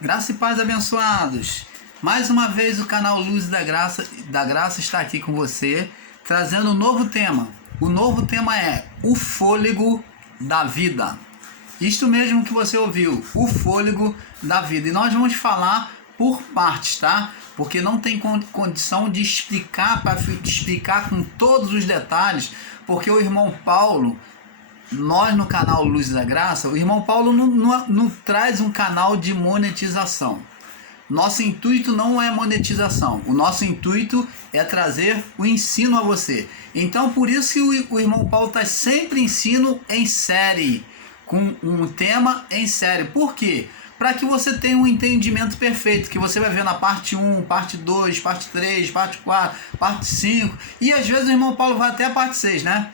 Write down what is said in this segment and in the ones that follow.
Graça e paz, abençoados. Mais uma vez o canal Luz da Graça está aqui com você, trazendo um novo tema. O novo tema é o fôlego da vida. Isto mesmo que você ouviu, o fôlego da vida. E nós vamos falar por partes, tá? Porque não tem condição de explicar com todos os detalhes, porque o irmão Paulo, nós no canal Luz da Graça, o irmão Paulo não traz um canal de monetização. Nosso intuito não é monetização, o nosso intuito é trazer o ensino a você. Então por isso que o irmão Paulo está sempre ensino em série, com um tema em série. Por quê? Para que você tenha um entendimento perfeito, que você vai ver na parte 1, parte 2, parte 3, parte 4, parte 5, e às vezes o irmão Paulo vai até a parte 6, né?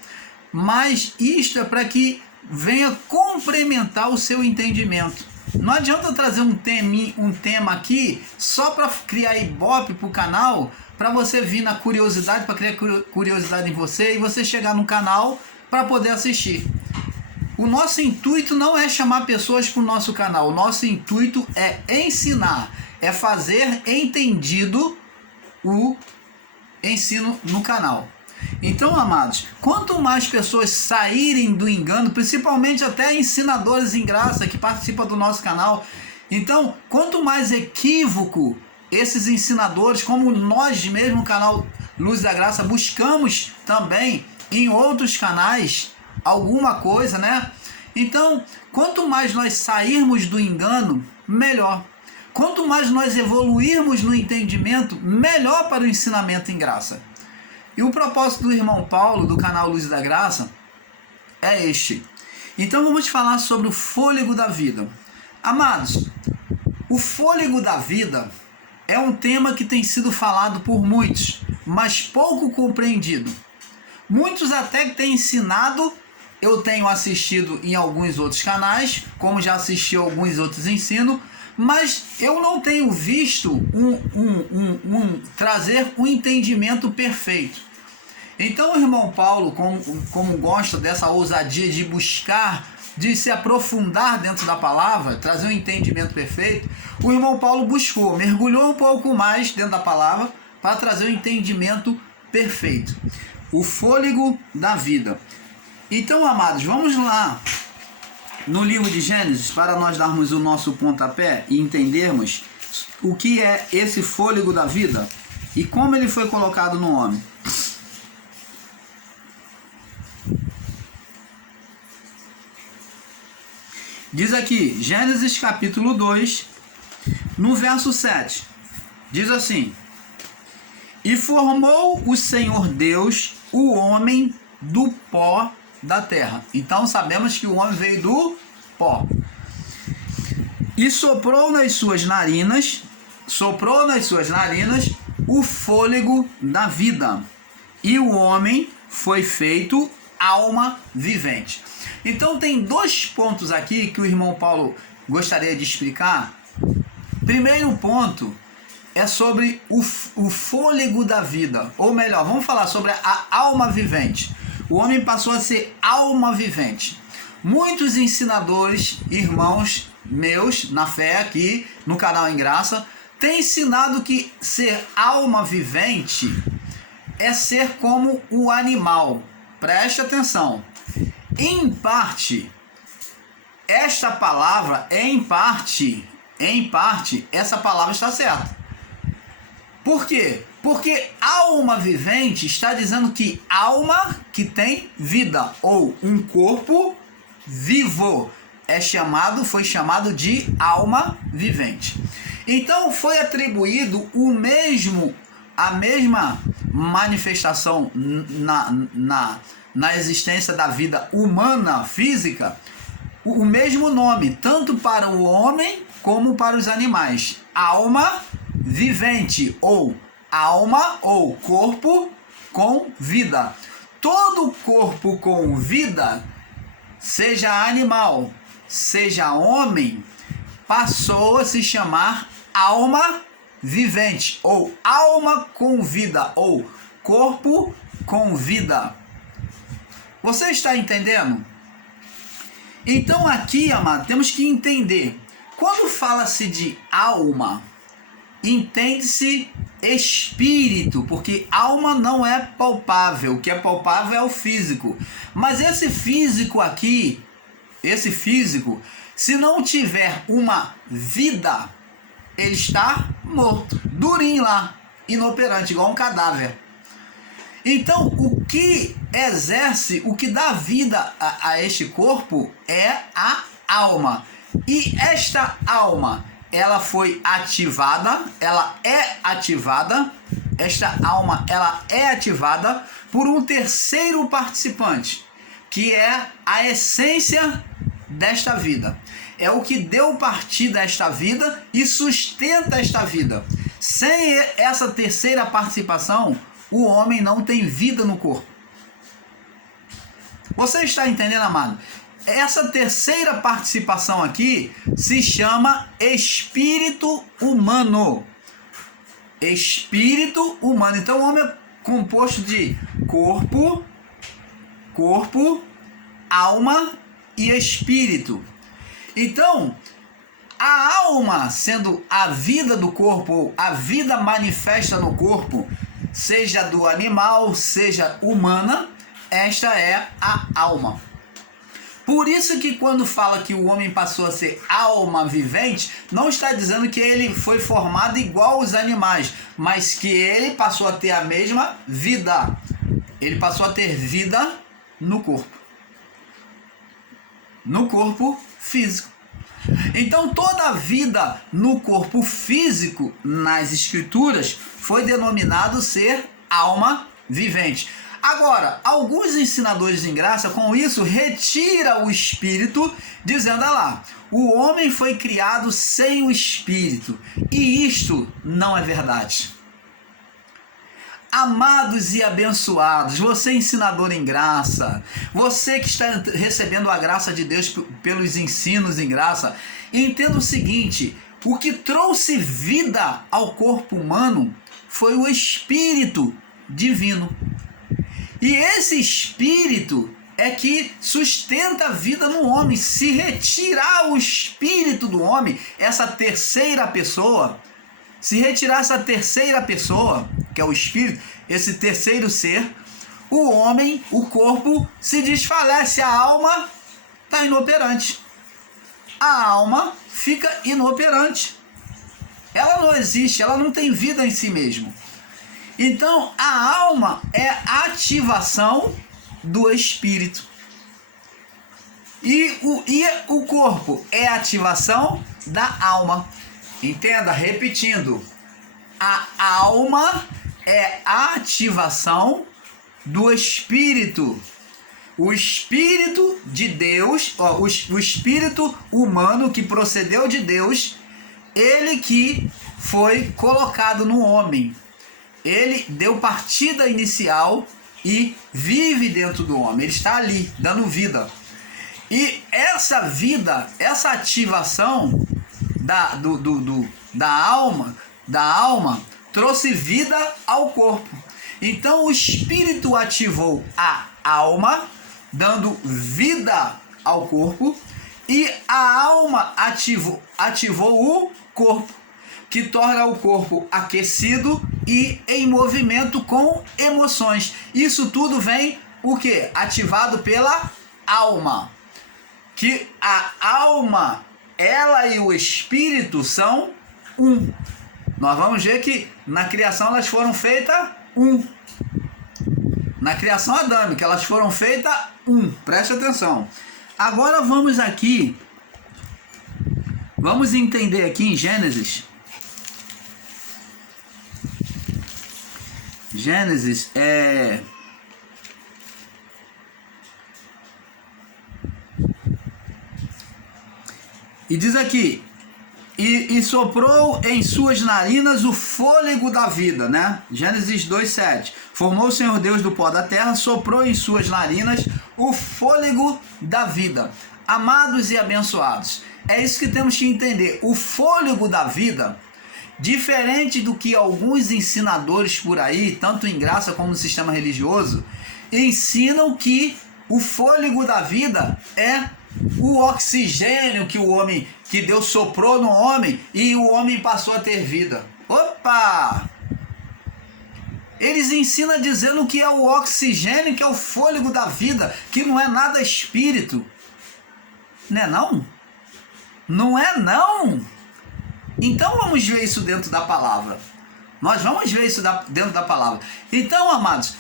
Mas isto é para que venha complementar o seu entendimento. Não adianta trazer um tema aqui só para criar ibope para o canal, para você vir na curiosidade, para criar curiosidade em você e você chegar no canal para poder assistir. O nosso intuito não é chamar pessoas para o nosso canal, o nosso intuito é ensinar, é fazer entendido o ensino no canal. Então, amados, quanto mais pessoas saírem do engano, principalmente até ensinadores em graça que participam do nosso canal, então, quanto mais equívoco esses ensinadores, como nós mesmo no canal Luz da Graça, buscamos também em outros canais alguma coisa, né? Então, quanto mais nós sairmos do engano, melhor. Quanto mais nós evoluirmos no entendimento, melhor para o ensinamento em graça. E o propósito do irmão Paulo, do canal Luz da Graça, é este. Então vamos falar sobre o fôlego da vida. Amados, o fôlego da vida é um tema que tem sido falado por muitos, mas pouco compreendido. Muitos até que têm ensinado, eu tenho assistido em alguns outros canais, como já assisti a alguns outros ensinos, mas eu não tenho visto trazer um entendimento perfeito. Então o irmão Paulo, como gosta dessa ousadia de buscar, de se aprofundar dentro da palavra, trazer um entendimento perfeito, o irmão Paulo buscou, mergulhou um pouco mais dentro da palavra para trazer um entendimento perfeito. O fôlego da vida. Então, amados, vamos lá no livro de Gênesis para nós darmos o nosso pontapé e entendermos o que é esse fôlego da vida e como ele foi colocado no homem. Diz aqui, Gênesis capítulo 2, no verso 7, diz assim: E formou o Senhor Deus o homem do pó da terra. Então sabemos que o homem veio do pó. E soprou nas suas narinas o fôlego da vida. E o homem foi feito alma vivente. Então tem dois pontos aqui que o irmão Paulo gostaria de explicar. Primeiro ponto é sobre o fôlego da vida, ou melhor, vamos falar sobre a alma vivente. O homem passou a ser alma vivente. Muitos ensinadores, irmãos meus na fé aqui no canal Em Graça, têm ensinado que ser alma vivente é ser como o animal. Preste atenção. Em parte, esta palavra, em parte, essa palavra está certa. Por quê? Porque alma vivente está dizendo que alma que tem vida, ou um corpo vivo, foi chamado de alma vivente. Então foi atribuído a mesma manifestação na existência da vida humana, física, o mesmo nome, tanto para o homem como para os animais. Alma vivente, ou alma ou corpo com vida. Todo corpo com vida, seja animal, seja homem, passou a se chamar alma vivente, ou alma com vida, ou corpo com vida. Você está entendendo? Então aqui, amado, temos que entender Quando fala-se de alma, entende-se espírito, porque alma não é palpável, o que é palpável é o físico. Mas esse físico aqui, se não tiver uma vida, ele está morto, durinho lá, inoperante, igual um cadáver. Então, o que exerce, o que dá vida a este corpo é a alma. E esta alma, ela foi ativada, esta alma, ela é ativada por um terceiro participante, que é a essência desta vida. É o que deu partida a esta vida e sustenta esta vida. Sem essa terceira participação, o homem não tem vida no corpo. Você está entendendo, amado? Essa terceira participação aqui se chama espírito humano. Espírito humano. Então o homem é composto de corpo, alma e espírito. Então, a alma, sendo a vida do corpo, a vida manifesta no corpo, seja do animal, seja humana, esta é a alma. Por isso que quando fala que o homem passou a ser alma vivente, não está dizendo que ele foi formado igual aos animais, mas que ele passou a ter a mesma vida. Ele passou a ter vida no corpo. No corpo físico. Então toda a vida no corpo físico, nas escrituras, foi denominado ser alma vivente. Agora, alguns ensinadores em graça, com isso, retira o espírito, dizendo, olha lá, o homem foi criado sem o espírito, e isto não é verdade. Amados e abençoados, você ensinador em graça, você que está recebendo a graça de Deus pelos ensinos em graça, entenda o seguinte, o que trouxe vida ao corpo humano foi o Espírito Divino. E esse Espírito é que sustenta a vida no homem. Se retirar o Espírito do homem, essa terceira pessoa, se retirar essa terceira pessoa, que é o Espírito, esse terceiro ser, o homem, o corpo, se desfalece, a alma está inoperante. A alma fica inoperante. Ela não existe, ela não tem vida em si mesma. Então, a alma é a ativação do espírito. E o corpo é a ativação da alma. Entenda, repetindo. A alma é a ativação do espírito. O espírito de Deus, o espírito humano que procedeu de Deus, ele que foi colocado no homem. Ele deu partida inicial e vive dentro do homem. Ele está ali, dando vida. E essa vida, essa ativação da alma, trouxe vida ao corpo. Então o Espírito ativou a alma, dando vida ao corpo, e a alma ativou o corpo, que torna o corpo aquecido e em movimento com emoções. Isso tudo vem o quê? Ativado pela alma. Que a alma, ela e o espírito são um. Nós vamos ver que na criação elas foram feitas um. Na criação adâmica elas foram feitas um. Preste atenção. Agora vamos aqui, vamos entender aqui em Gênesis. Gênesis e diz aqui, e soprou em suas narinas o fôlego da vida, né? Gênesis 2:7. Formou o Senhor Deus do pó da terra, soprou em suas narinas o fôlego da vida. Amados e abençoados, é isso que temos que entender. O fôlego da vida, diferente do que alguns ensinadores por aí, tanto em graça como no sistema religioso, ensinam que o fôlego da vida é o oxigênio que Deus soprou no homem e o homem passou a ter vida. Opa! Eles ensinam dizendo que é o oxigênio, que é o fôlego da vida, que não é nada espírito. Não é não? Não é não? Então vamos ver isso dentro da palavra. Nós vamos ver isso dentro da palavra. Então, amados,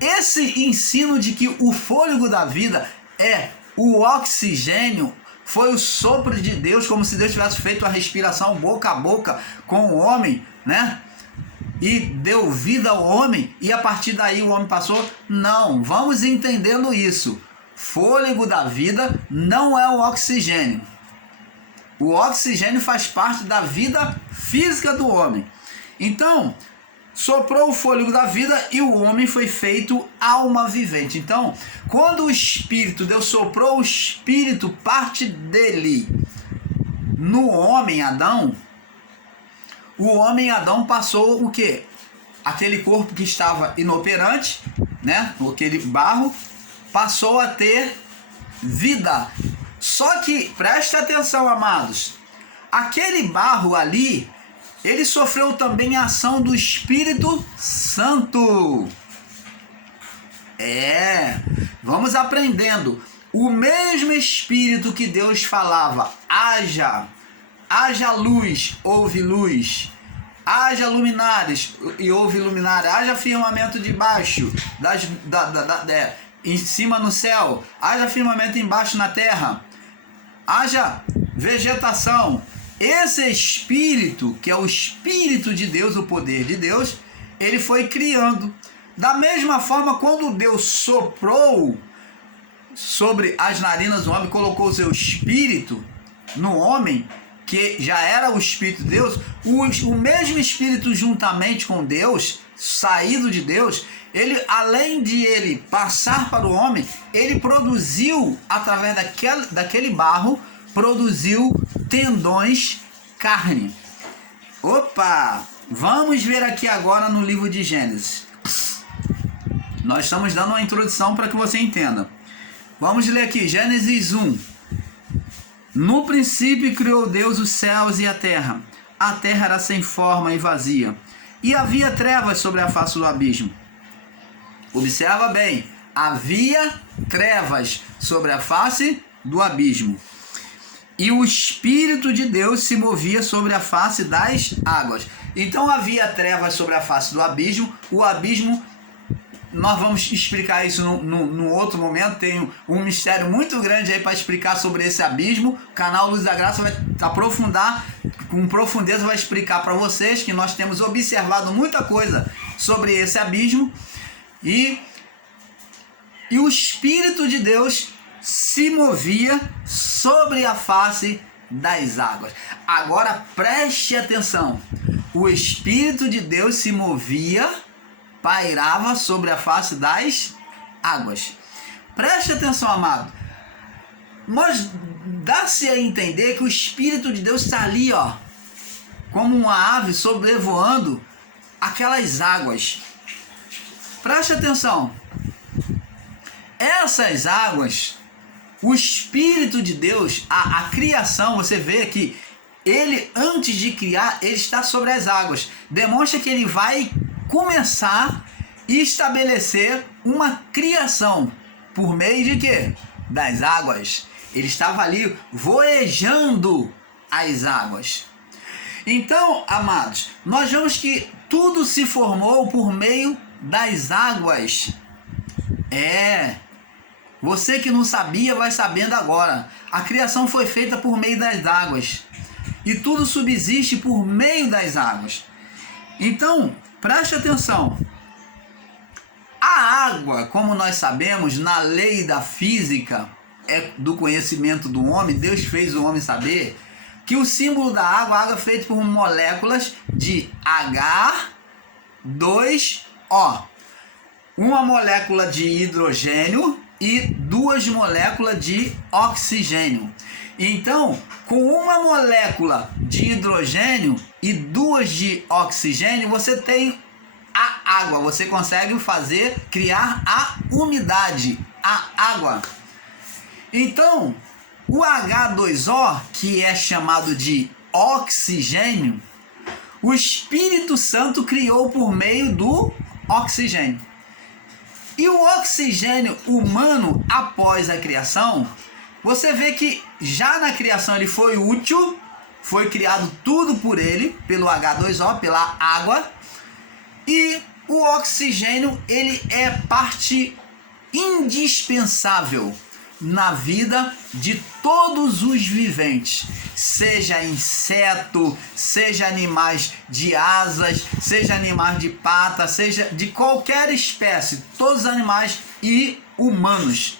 esse ensino de que o fôlego da vida é o oxigênio, foi o sopro de Deus, como se Deus tivesse feito a respiração boca a boca com o homem, né? E deu vida ao homem, e a partir daí o homem passou. Não, vamos entendendo isso. Fôlego da vida não é o oxigênio. O oxigênio faz parte da vida física do homem. Então, soprou o fôlego da vida e o homem foi feito alma vivente. Então, quando o Espírito, Deus soprou o Espírito, parte dele, no homem Adão, o homem Adão passou o quê? Aquele corpo que estava inoperante, né? Aquele barro, passou a ter vida. Só que, preste atenção, amados, aquele barro ali, ele sofreu também a ação do Espírito Santo. Vamos aprendendo. O mesmo Espírito que Deus falava, haja luz, houve luz. Haja luminares e houve luminária. Haja firmamento debaixo, em cima no céu. Haja firmamento embaixo na terra. Haja vegetação. Esse Espírito, que é o Espírito de Deus, o poder de Deus, ele foi criando. Da mesma forma, quando Deus soprou sobre as narinas do homem, colocou o seu Espírito no homem, que já era o Espírito de Deus, o mesmo Espírito juntamente com Deus, saído de Deus, ele, além de ele passar para o homem, ele produziu, através daquele barro, produziu tendões, carne. Opa! Vamos ver aqui agora no livro de Gênesis. Nós estamos dando uma introdução para que você entenda. Vamos ler aqui, Gênesis 1. No princípio criou Deus os céus e a terra. A terra era sem forma e vazia, e havia trevas sobre a face do abismo. Observa bem, havia trevas sobre a face do abismo. E o Espírito de Deus se movia sobre a face das águas. Então havia trevas sobre a face do abismo. O abismo, nós vamos explicar isso num outro momento. Tem um mistério muito grande aí para explicar sobre esse abismo. O canal Luz da Graça vai aprofundar, com profundeza vai explicar para vocês que nós temos observado muita coisa sobre esse abismo. E o Espírito de Deus se movia sobre a face das águas. Agora preste atenção. O Espírito de Deus se movia, pairava sobre a face das águas. Preste atenção, amado. Mas dá-se a entender que o Espírito de Deus está ali, ó, como uma ave sobrevoando aquelas águas. Preste atenção. Essas águas, o Espírito de Deus, a criação, você vê que ele, antes de criar, ele está sobre as águas. Demonstra que ele vai começar e estabelecer uma criação. Por meio de quê? Das águas. Ele estava ali voejando as águas. Então, amados, nós vemos que tudo se formou por meio das águas. Você que não sabia vai sabendo agora. A criação foi feita por meio das águas. E tudo subsiste por meio das águas. Então, preste atenção. A água, como nós sabemos, na lei da física, do conhecimento do homem, Deus fez o homem saber que o símbolo da água, a água é feita por moléculas de H2O. Uma molécula de hidrogênio e duas moléculas de oxigênio. Então, com uma molécula de hidrogênio e duas de oxigênio, você tem a água. Você consegue criar a umidade, a água. Então, O H2O, que é chamado de oxigênio, o Espírito Santo criou por meio do oxigênio. E o oxigênio humano, após a criação, você vê que já na criação ele foi útil, foi criado tudo por ele, pelo H2O, pela água, e o oxigênio ele é parte indispensável na vida de todos os viventes, seja inseto, seja animais de asas, seja animais de pata, seja de qualquer espécie, todos os animais e humanos.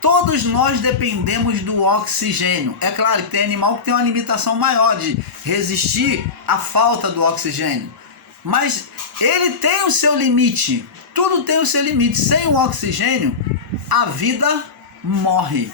Todos nós dependemos do oxigênio. É claro que tem animal que tem uma limitação maior de resistir à falta do oxigênio, mas ele tem o seu limite. Tudo tem o seu limite. Sem o oxigênio, a vida morre.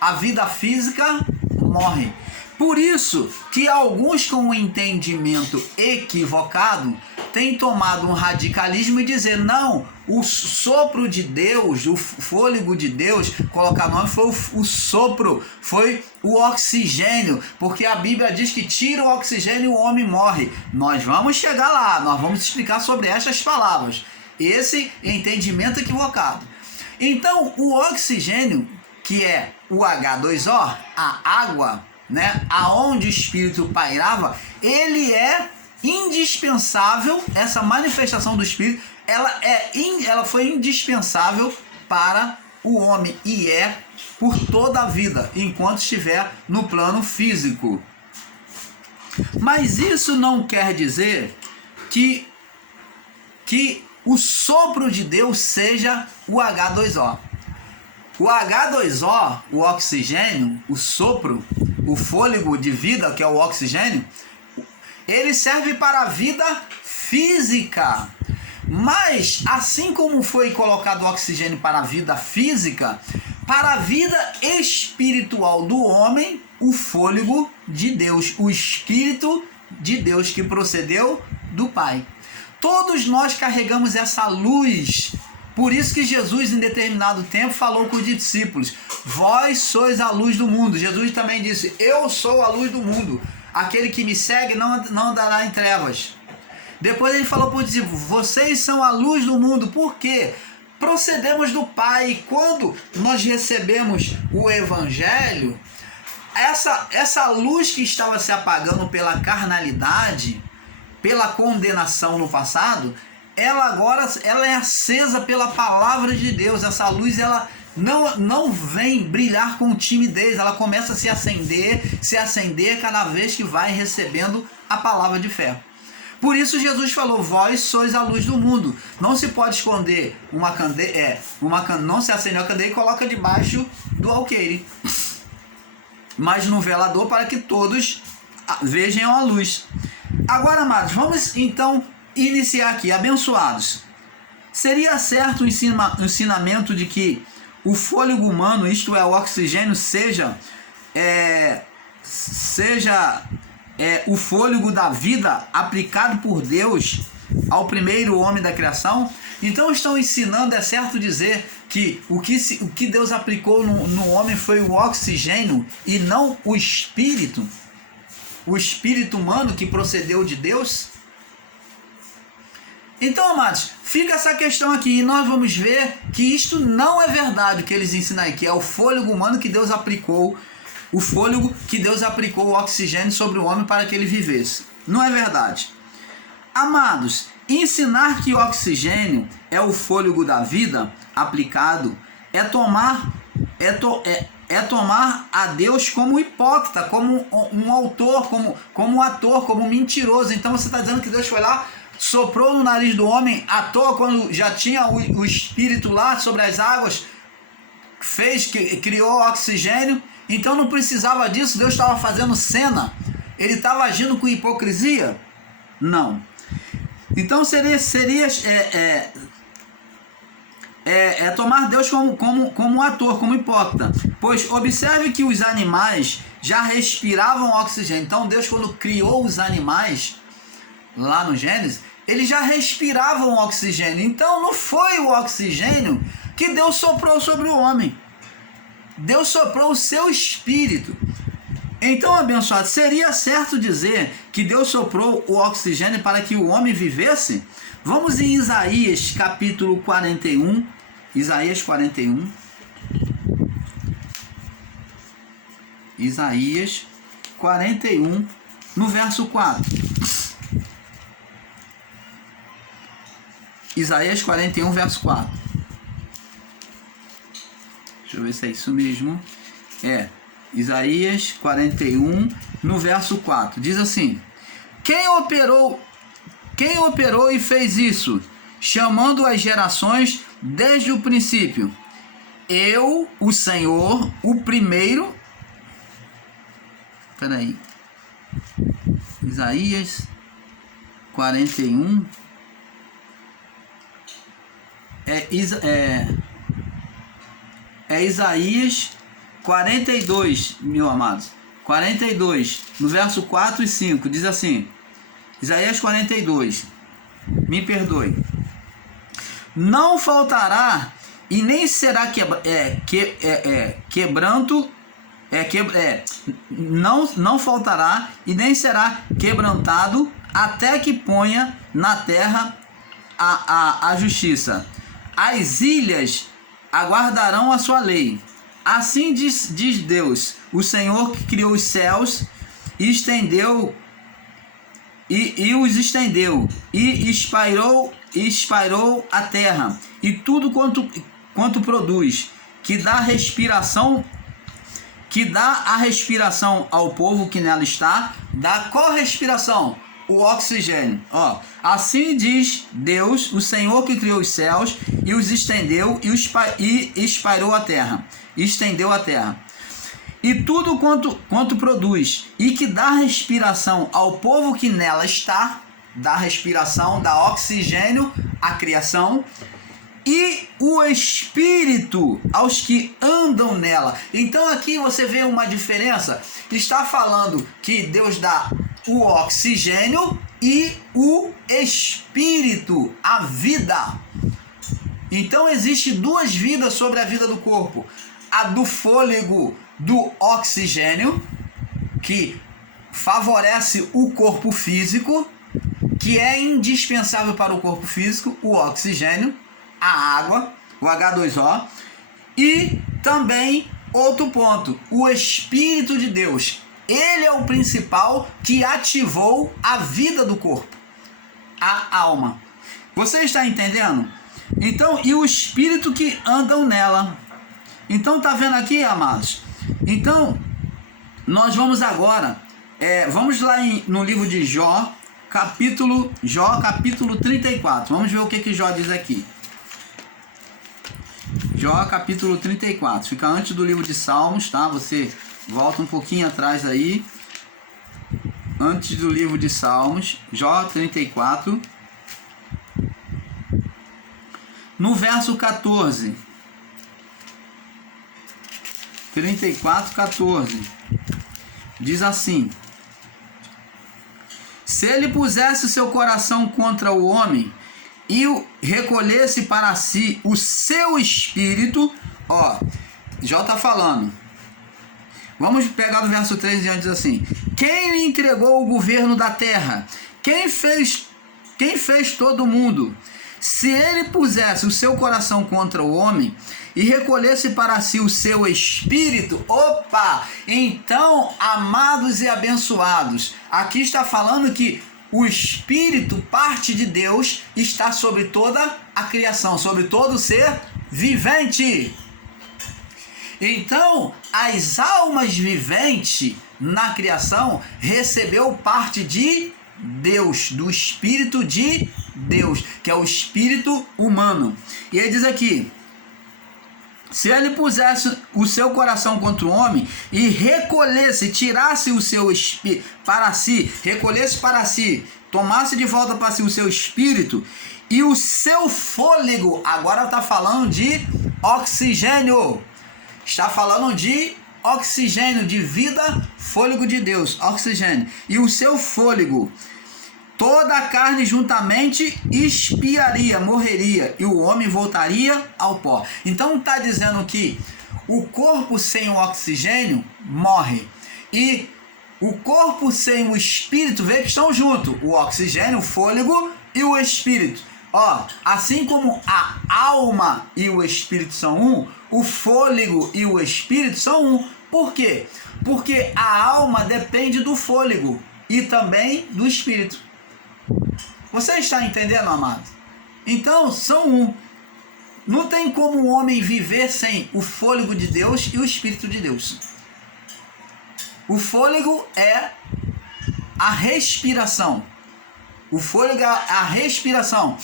A vida física morre. Por isso que alguns com um entendimento equivocado têm tomado um radicalismo e dizer, não, o sopro de Deus, o fôlego de Deus, colocar nome, foi o sopro, foi o oxigênio, porque a Bíblia diz que tira o oxigênio e o homem morre. Nós vamos chegar lá, nós vamos explicar sobre estas palavras. Esse entendimento equivocado. Então, o oxigênio, que é o H2O, a água, né, aonde o Espírito pairava, ele é indispensável. Essa manifestação do Espírito, ela foi indispensável para o homem e é por toda a vida, enquanto estiver no plano físico. Mas isso não quer dizer que o sopro de Deus seja o H2O. O H2O, o oxigênio, o sopro, o fôlego de vida, que é o oxigênio, ele serve para a vida física. Mas, assim como foi colocado o oxigênio para a vida física, para a vida espiritual do homem, o fôlego de Deus, o Espírito de Deus que procedeu do Pai. Todos nós carregamos essa luz. Por isso que Jesus, em determinado tempo, falou com os discípulos, vós sois a luz do mundo. Jesus também disse, eu sou a luz do mundo. Aquele que me segue não andará em trevas. Depois ele falou para os discípulos, vocês são a luz do mundo. Por quê? Procedemos do Pai. E quando nós recebemos o Evangelho, essa luz que estava se apagando pela carnalidade, pela condenação no passado, ela é acesa pela palavra de Deus. Essa luz, ela não vem brilhar com timidez, ela começa a se acender cada vez que vai recebendo a palavra de fé. Por isso Jesus falou, vós sois a luz do mundo. Não se pode esconder uma candeia, não se acende a candeia e coloca debaixo do alqueire, mas no velador, para que todos vejam a luz. Agora, amados, vamos então iniciar aqui, abençoados. Seria certo o ensinamento de que o fôlego humano, isto é, o oxigênio, seja o fôlego da vida aplicado por Deus ao primeiro homem da criação? Então estão ensinando, é certo dizer que o que Deus aplicou no homem foi o oxigênio e não o espírito humano que procedeu de Deus? Então, amados, fica essa questão aqui e nós vamos ver que isto não é verdade, o que eles ensinam aí, que é o fôlego humano que Deus aplicou, o fôlego que Deus aplicou o oxigênio sobre o homem para que ele vivesse. Não é verdade. Amados, ensinar que o oxigênio é o fôlego da vida aplicado é tomar a Deus como hipócrita, como um autor, como um ator, como um mentiroso. Então você está dizendo que Deus foi lá, soprou no nariz do homem à toa, quando já tinha o Espírito lá sobre as águas, criou oxigênio, então não precisava disso, Deus estava fazendo cena, ele estava agindo com hipocrisia? Não. Então seria tomar Deus como um ator, como hipócrita. Pois observe que os animais já respiravam oxigênio. Então Deus, quando criou os animais, lá no Gênesis, eles já respiravam oxigênio. Então não foi o oxigênio que Deus soprou sobre o homem. Deus soprou o seu espírito. Então, abençoado, seria certo dizer que Deus soprou o oxigênio para que o homem vivesse? Vamos em Isaías capítulo 41. Isaías 41. Isaías 41, no verso 4. Isaías 41, verso 4. Deixa eu ver se é isso mesmo. Isaías 41, no verso 4. Diz assim: Quem operou e fez isso, chamando as gerações desde o princípio? Eu, o Senhor, o primeiro. Peraí. Isaías 41. Isaías 42, meu amados. 42, no verso 4 e 5, diz assim: Isaías 42, me perdoe. Não faltará e nem será não faltará e nem será quebrantado até que ponha na terra a justiça. As ilhas aguardarão a sua lei. Assim diz Deus, o Senhor que criou os céus e os estendeu e espalhou a terra e tudo quanto produz, que dá a respiração ao povo que nela está, dá correspiração, o oxigênio. Assim diz Deus, o Senhor que criou os céus e os estendeu e espalhou a terra, estendeu a terra. E tudo quanto produz, e que dá respiração ao povo que nela está, dá respiração, dá oxigênio à criação, e o espírito aos que andam nela. Então aqui você vê uma diferença. Está falando que Deus dá o oxigênio e o espírito, a vida. Então existe duas vidas sobre a vida do corpo: a do fôlego do oxigênio, que favorece o corpo físico, que é indispensável para o corpo físico, o oxigênio, a água, o H2O, e também outro ponto, o Espírito de Deus. Ele é o principal que ativou a vida do corpo, a alma. Você está entendendo? Então, e o Espírito que andam nela. Então, tá vendo aqui, amados? Então, nós vamos agora, vamos lá no livro de Jó, capítulo 34. Vamos ver o que Jó diz aqui. Jó, capítulo 34. Fica antes do livro de Salmos, tá? Você volta um pouquinho atrás aí. Antes do livro de Salmos, Jó 34. No verso 14. 34, 14. Diz assim: Se ele pusesse seu coração contra o homem e recolhesse para si o seu espírito, Jó está falando. Vamos pegar do verso 3 diante, diz assim: Quem lhe entregou o governo da terra? Quem fez todo mundo? Se ele pusesse o seu coração contra o homem e recolhesse para si o seu espírito, então, amados e abençoados, aqui está falando que o espírito, parte de Deus, está sobre toda a criação, sobre todo ser vivente. Então, as almas viventes na criação recebeu parte de Deus, do Espírito de Deus, que é o espírito humano. E ele diz aqui: se ele pusesse o seu coração contra o homem e recolhesse, tirasse o seu espírito para si, recolhesse para si, tomasse de volta para si o seu espírito e o seu fôlego, agora está falando de oxigênio, está falando de oxigênio, de vida, fôlego de Deus, oxigênio, e o seu fôlego, toda a carne juntamente expiaria, morreria, e o homem voltaria ao pó. Então está dizendo que o corpo sem o oxigênio morre. E o corpo sem o espírito, vê que estão juntos, o oxigênio, o fôlego e o espírito. Ó, assim como a alma e o espírito são um, o fôlego e o espírito são um. Por quê? Porque a alma depende do fôlego e também do espírito. Você está entendendo, amado? Então, são um. Não tem como o homem viver sem o fôlego de Deus e o espírito de Deus. O fôlego é a respiração. O fôlego é a respiração.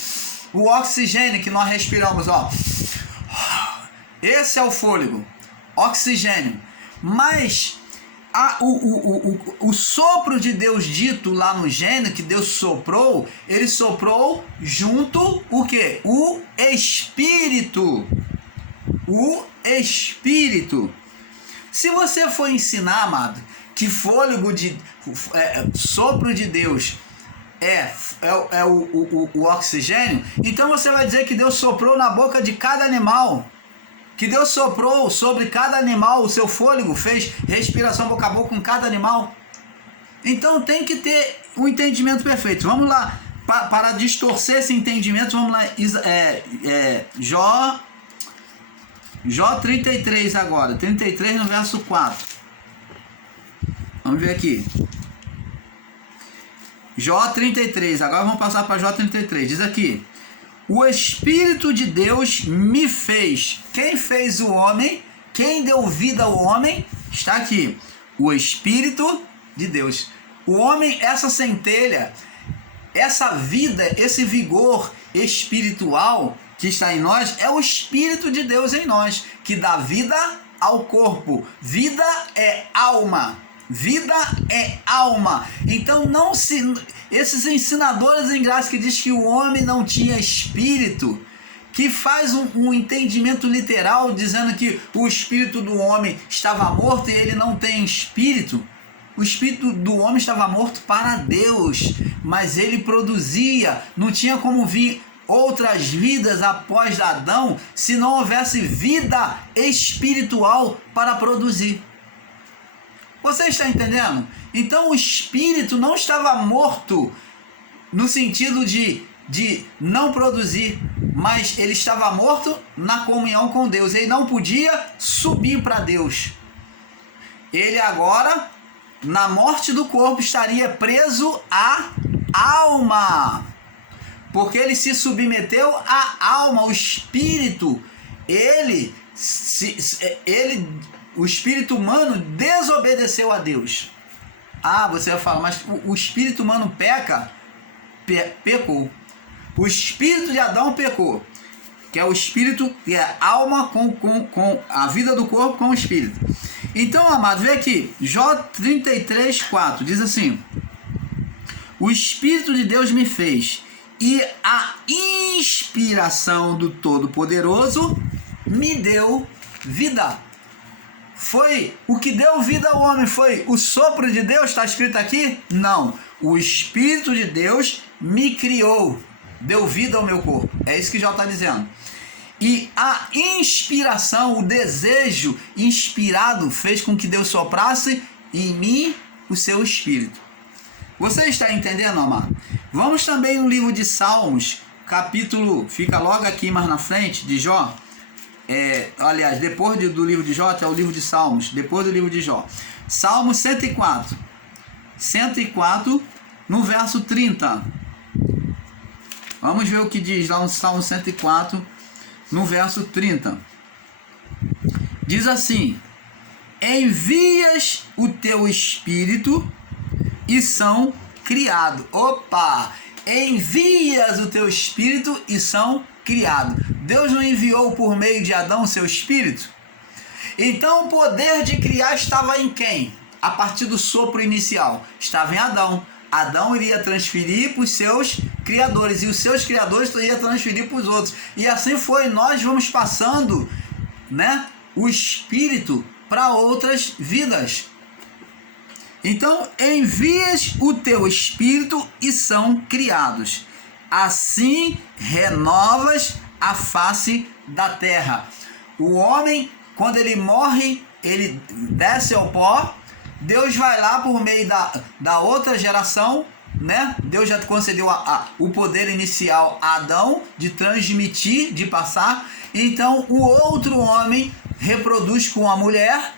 O oxigênio que nós respiramos, ó. Esse é o fôlego. Oxigênio. Mas o sopro de Deus dito lá no Gênesis, que Deus soprou, ele soprou junto o quê? O Espírito. O Espírito. Se você for ensinar, amado, que fôlego sopro de Deus é o oxigênio, então você vai dizer que Deus soprou na boca de cada animal, que Deus soprou sobre cada animal o seu fôlego, fez respiração boca a boca com cada animal. Então tem que ter um entendimento perfeito. Vamos lá, para distorcer esse entendimento, vamos lá, Jó 33 agora, 33 no verso 4. Vamos ver aqui. Jó 33, agora vamos passar para Jó 33. Diz aqui: o Espírito de Deus me fez. Quem fez o homem? Quem deu vida ao homem? Está aqui. O Espírito de Deus. O homem, essa centelha, essa vida, esse vigor espiritual que está em nós, é o Espírito de Deus em nós, que dá vida ao corpo. Vida é alma. Vida é alma. Então esses ensinadores em graça que diz que o homem não tinha espírito, que faz um entendimento literal dizendo que o espírito do homem estava morto e ele não tem espírito. O espírito do homem estava morto para Deus, mas ele produzia, não tinha como vir outras vidas após Adão se não houvesse vida espiritual para produzir. Você está entendendo? Então o espírito não estava morto no sentido de não produzir, mas ele estava morto na comunhão com Deus. Ele não podia subir para Deus. Ele agora, na morte do corpo, estaria preso à alma, porque ele se submeteu à alma. O espírito, o espírito humano desobedeceu a Deus. Ah, você vai falar, mas o espírito humano pecou. O espírito de Adão pecou, que é o espírito, que é a alma com a vida do corpo com o espírito. Então, amado, vê aqui, Jó 33, 4, diz assim: o Espírito de Deus me fez, e a inspiração do Todo-Poderoso me deu vida. Foi o que deu vida ao homem, foi o sopro de Deus, está escrito aqui? Não, o Espírito de Deus me criou, deu vida ao meu corpo, é isso que Jó está dizendo. E a inspiração, o desejo inspirado fez com que Deus soprasse em mim o seu Espírito. Você está entendendo, amado? Vamos também no livro de Salmos, capítulo, fica logo aqui mais na frente, de Jó. Aliás, depois do livro de Jó, é o livro de Salmos, depois do livro de Jó. Salmo 104, no verso 30. Vamos ver o que diz lá no Salmo 104, no verso 30. Diz assim: envias o teu Espírito e são criados. Opa! Envias o teu Espírito e são criados. Deus não enviou por meio de Adão o seu Espírito? Então o poder de criar estava em quem? A partir do sopro inicial. Estava em Adão. Adão iria transferir para os seus criadores, e os seus criadores iriam transferir para os outros. E assim foi, nós vamos passando, né, o Espírito para outras vidas. Então, envias o teu Espírito e são criados. Assim renovas a face da terra. O homem, quando ele morre, ele desce ao pó. Deus vai lá por meio da outra geração, né? Deus já concedeu o poder inicial a Adão de transmitir, de passar. Então o outro homem reproduz com a mulher,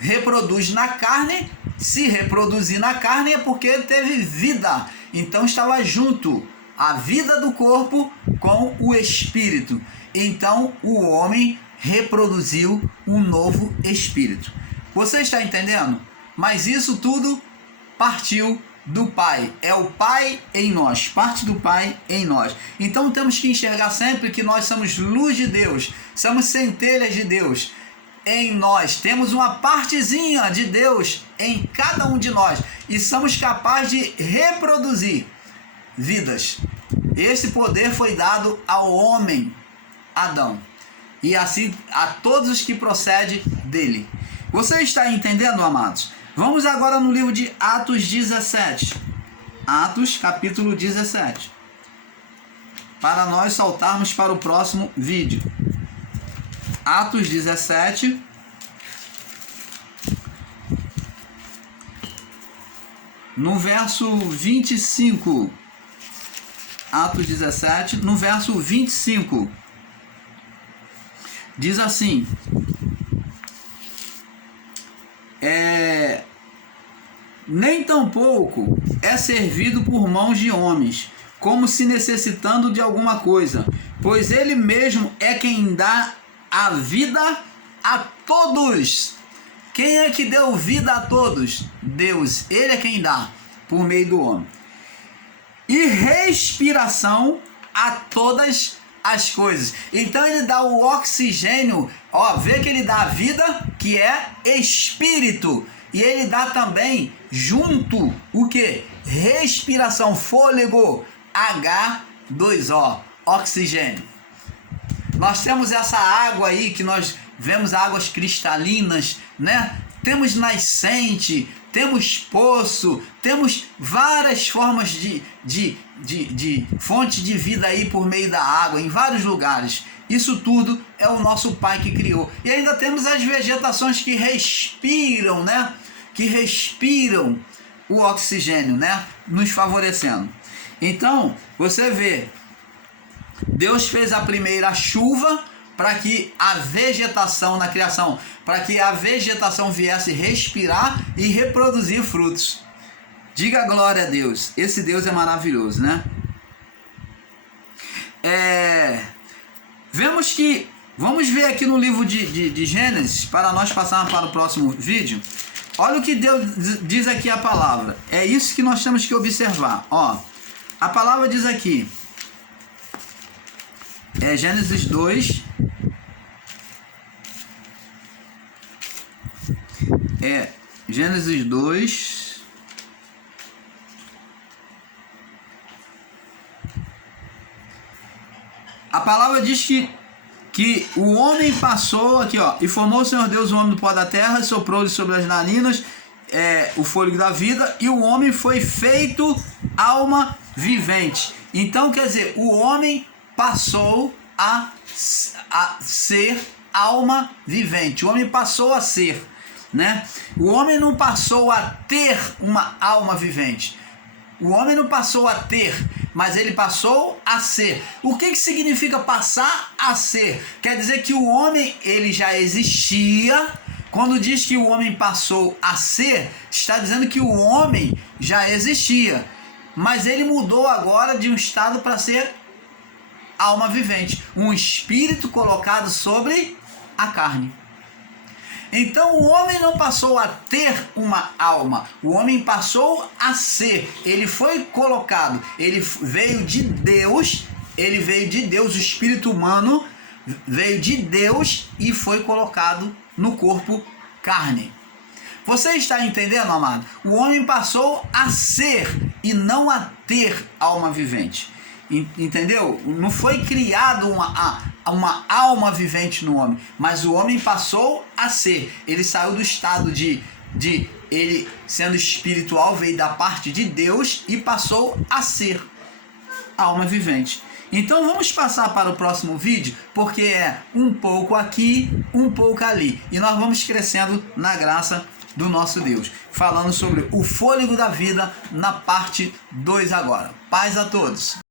reproduz na carne. Se reproduzir na carne é porque teve vida. Então estava junto a vida do corpo com o espírito. Então o homem reproduziu um novo espírito. Você está entendendo? Mas isso tudo partiu do Pai. É o Pai em nós, parte do Pai em nós. Então temos que enxergar sempre que nós somos luz de Deus, somos centelhas de Deus em nós. Temos uma partezinha de Deus em cada um de nós e somos capazes de reproduzir vidas. Esse poder foi dado ao homem Adão e assim a todos os que procedem dele. Você está entendendo, amados? Vamos agora no livro de Atos 17. Atos, capítulo 17. Para nós saltarmos para o próximo vídeo. Atos 17. No verso 25. Atos 17, no verso 25. Diz assim: nem tampouco é servido por mãos de homens, como se necessitando de alguma coisa, pois ele mesmo é quem dá a vida a todos. Quem é que deu vida a todos? Deus. Ele é quem dá, por meio do homem. E respiração a todas as coisas. Então ele dá o oxigênio, vê que ele dá a vida, que é espírito. E ele dá também junto o que? Respiração, fôlego, H2O, oxigênio. Nós temos essa água aí que nós vemos, águas cristalinas, né? Temos nascente, temos poço, temos várias formas de fonte de vida aí por meio da água, em vários lugares. Isso tudo é o nosso Pai que criou. E ainda temos as vegetações que respiram, né? Que respiram o oxigênio, né? Nos favorecendo. Então, você vê, Deus fez a primeira chuva para que a vegetação na criação, para que a vegetação viesse respirar e reproduzir frutos. Diga glória a Deus. Esse Deus é maravilhoso, né? Vamos ver aqui no livro de Gênesis, para nós passarmos para o próximo vídeo. Olha o que Deus diz aqui a palavra. É isso que nós temos que observar. A palavra diz aqui. Gênesis 2. Gênesis 2. A palavra diz que o homem passou aqui, e formou o Senhor Deus o homem do pó da terra, soprou-lhe sobre as narinas o fôlego da vida, e o homem foi feito alma vivente. Então, quer dizer, o homem passou a ser alma vivente. O homem passou a ser, né? O homem não passou a ter uma alma vivente. O homem não passou a ter, mas ele passou a ser. O que significa passar a ser? Quer dizer que o homem, ele já existia. Quando diz que o homem passou a ser, está dizendo que o homem já existia, mas ele mudou agora de um estado para ser alma vivente, um espírito colocado sobre a carne. Então o homem não passou a ter uma alma, o homem passou a ser. Ele foi colocado, ele veio de Deus, o espírito humano veio de Deus e foi colocado no corpo carne. Você está entendendo, amado? O homem passou a ser e não a ter alma vivente. Entendeu? Não foi criado uma alma vivente no homem, mas o homem passou a ser. Ele saiu do estado de ele sendo espiritual, veio da parte de Deus e passou a ser alma vivente. Então vamos passar para o próximo vídeo, porque é um pouco aqui, um pouco ali. E nós vamos crescendo na graça do nosso Deus. Falando sobre o fôlego da vida na parte 2 agora. Paz a todos!